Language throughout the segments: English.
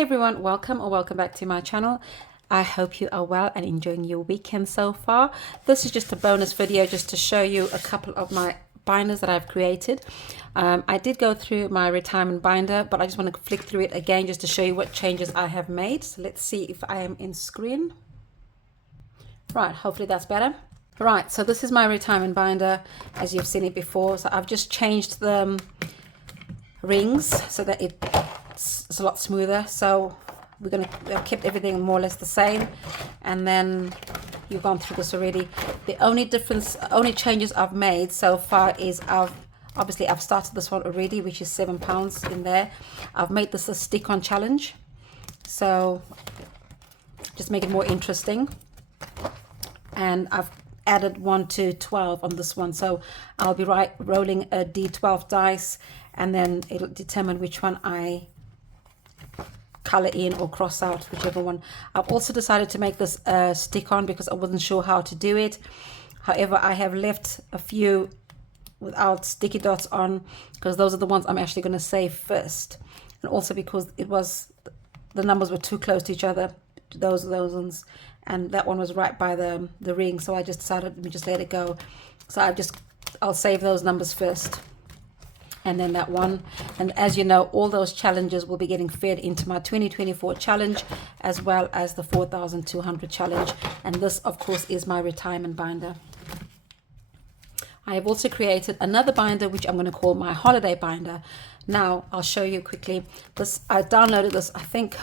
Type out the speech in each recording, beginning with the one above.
Hi everyone, welcome or welcome back to my channel. I hope you are well and enjoying your weekend so far. This is just a bonus video just to show you a couple of my binders that I've created. I did go through my retirement binder, but I just want to flick through it again just to show you what changes I have made. So let's see if I am in screen. Right, hopefully that's better. Right, so this is my retirement binder as you've seen it before. So I've just changed the rings so that it's a lot smoother. So I've kept everything more or less the same, and then you've gone through this already. The only changes I've made so far is I've started this one already, which is £7 in there. I've made this a stick-on challenge, so just make it more interesting, and I've added 1 to 12 on this one. So I'll be rolling a D12 dice, and then it'll determine which one I color in or cross out, whichever one. I've also decided to make this stick on because I wasn't sure how to do it. However, I have left a few without sticky dots on because those are the ones I'm actually going to save first, and also because the numbers were too close to each other, those ones, and that one was right by the ring. So I just decided, let me just let it go. So I'll save those numbers first, and then that one. And as you know, all those challenges will be getting fed into my 2024 challenge, as well as the 4,200 challenge. And this, of course, is my retirement binder. I have also created another binder, which I'm going to call my holiday binder. Now, I'll show you quickly. I downloaded this, I think.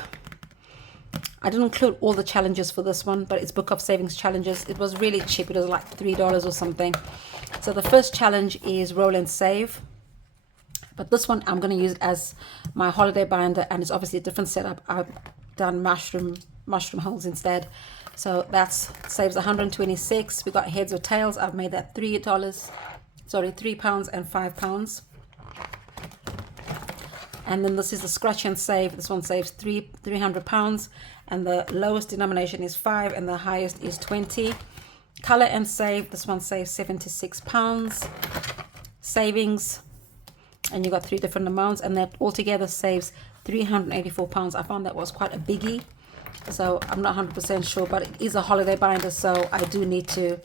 I didn't include all the challenges for this one, but it's Book of Savings challenges. It was really cheap. It was like $3 or something. So the first challenge is Roll and Save. But this one I'm going to use it as my holiday binder, and it's obviously a different setup. I've done mushroom holes instead. So that saves 126. We got heads or tails. I've made that £3 and £5. And then this is the scratch and save. This one saves £300, and the lowest denomination is 5 and the highest is 20. Color and save. This one saves £76. Savings, and you got 3 different amounts, and that altogether saves £384. I found that was quite a biggie, so I'm not 100% sure, but it is a holiday binder, so I do need to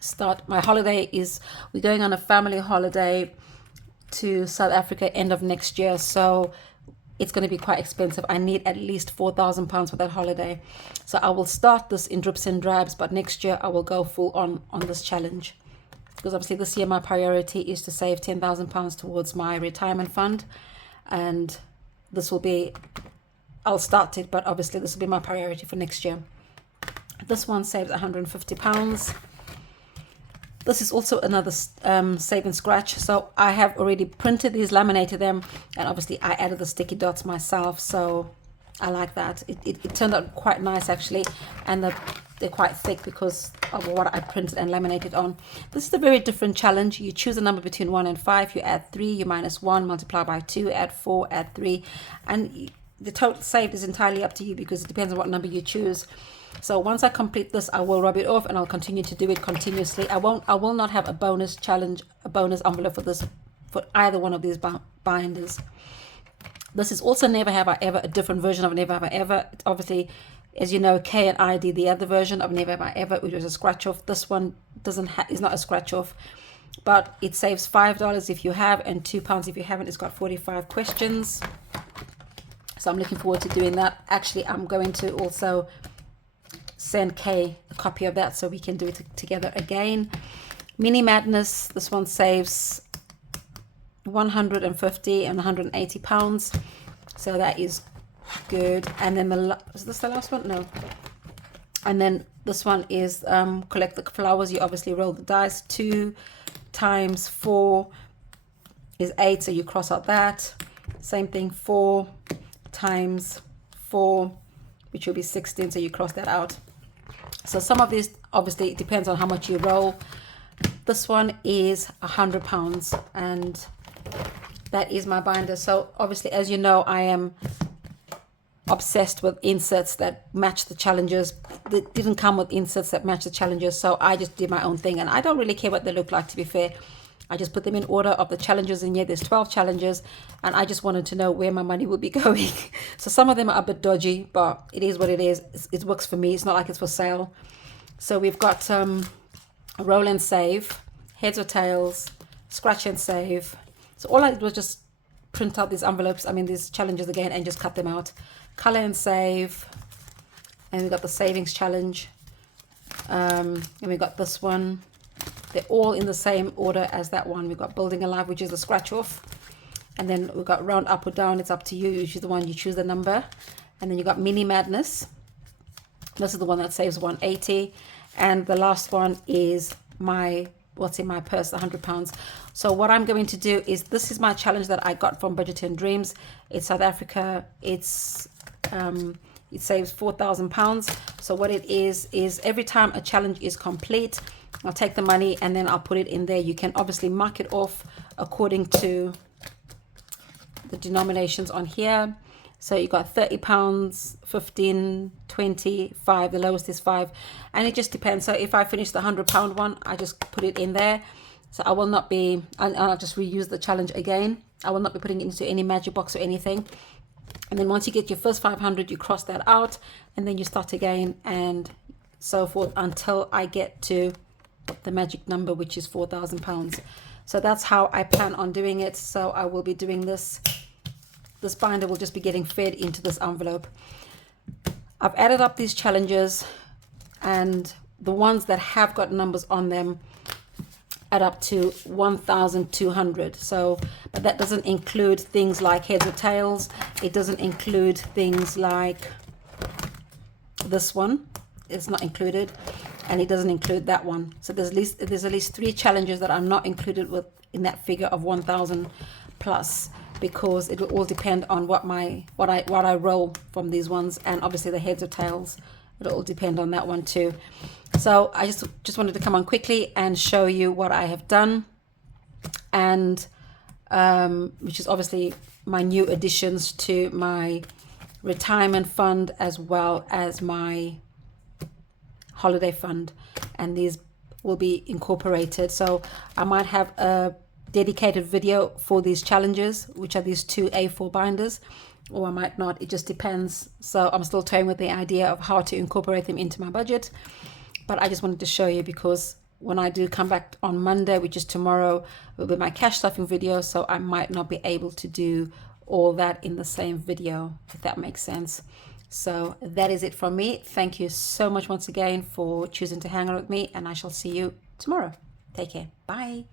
start. My holiday is, we're going on a family holiday to South Africa end of next year, so it's going to be quite expensive. I need at least £4,000 for that holiday, so I will start this in drips and drabs, but next year I will go full on this challenge, because obviously this year my priority is to save £10,000 towards my retirement fund, and this will be, I'll start it, but obviously this will be my priority for next year. This one saves £150. This is also another save and scratch. So I have already printed these, laminated them, and obviously I added the sticky dots myself, so I like that. It turned out quite nice actually, and they're quite thick because of what I printed and laminated on. This is a very different challenge. You choose a number between 1 and 5, you add 3, you minus 1, multiply by 2, add 4, add 3, and the total saved is entirely up to you because it depends on what number you choose. So once I complete this, I will rub it off, and I'll continue to do it continuously. I will not have a bonus challenge, a bonus envelope for either one of these binders. This is also Never Have I Ever, a different version of Never Have I Ever. Obviously, as you know, Kay and I did the other version of Never Have I Ever, which was a scratch off. This one is not a scratch off, but it saves $5 if you have, and £2 if you haven't. It's got 45 questions. So I'm looking forward to doing that. Actually, I'm going to also send Kay a copy of that so we can do it together again. Mini Madness, this one saves £150 and £180, so that is good. And then is this the last one? No. And then this one is Collect the Flowers. You obviously roll the dice. 2 times 4 is 8, so you cross out that. Same thing, 4 times 4, which will be 16, so you cross that out. So some of these, obviously it depends on how much you roll. This one is £100, and that is my binder. So obviously, as you know, I am obsessed with inserts that match the challenges. They didn't come with inserts that match the challenges, so I just did my own thing, and I don't really care what they look like, to be fair. I just put them in order of the challenges in here. There's 12 challenges, and I just wanted to know where my money will be going. So some of them are a bit dodgy, but it is what it is. It works for me. It's not like it's for sale. So we've got roll and save, heads or tails, scratch and save. So all I did was just print out these envelopes, these challenges again, and just cut them out. Color and save, and we got the savings challenge, and we got this one. They're all in the same order as that one. We've got building alive, which is the scratch off, and then we've got round up or down. It's up to you. You choose the one, you choose the number. And then you got mini madness. This is the one that saves 180, and the last one is my what's in my purse, £100. So what I'm going to do is, this is my challenge that I got from Budgeting Dreams. It's South Africa. It's it saves £4,000. So what it is every time a challenge is complete, I'll take the money and then I'll put it in there. You can obviously mark it off according to the denominations on here. So you got £30, 15, 20, 5. The lowest is 5, and it just depends. So if I finish the £100 one, I just put it in there. So I will not be, I'll just reuse the challenge again. I will not be putting it into any magic box or anything. And then once you get your first 500, you cross that out, and then you start again, and so forth until I get to the magic number, which is £4,000. So that's how I plan on doing it. So I will be doing this. This binder will just be getting fed into this envelope. I've added up these challenges, and the ones that have got numbers on them add up to 1,200. So, but that doesn't include things like heads or tails. It doesn't include things like this one. It's not included, and it doesn't include that one. So there's at least 3 challenges that are not included in that figure of 1,000 plus, because it will all depend on what I roll from these ones, and obviously the heads or tails, it'll all depend on that one too. So I just wanted to come on quickly and show you what I have done, and which is obviously my new additions to my retirement fund as well as my holiday fund, and these will be incorporated. So I might have a dedicated video for these challenges, which are these 2 A4 binders, or I might not. It just depends. So I'm still toying with the idea of how to incorporate them into my budget, but I just wanted to show you, because when I do come back on Monday, which is tomorrow, will be my cash stuffing video, so I might not be able to do all that in the same video, if that makes sense. So that is it from me. Thank you so much once again for choosing to hang out with me, and I shall see you tomorrow. Take care. Bye.